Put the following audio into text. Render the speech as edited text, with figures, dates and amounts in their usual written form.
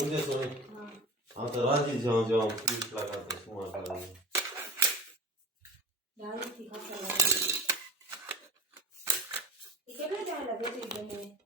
मुझे तो नहीं हाँ तो राजी जाओ जाओ फीस लगा तो सुमा करेंगे राजी थी खाता लगा ये कितने टाइम लगे थे इधर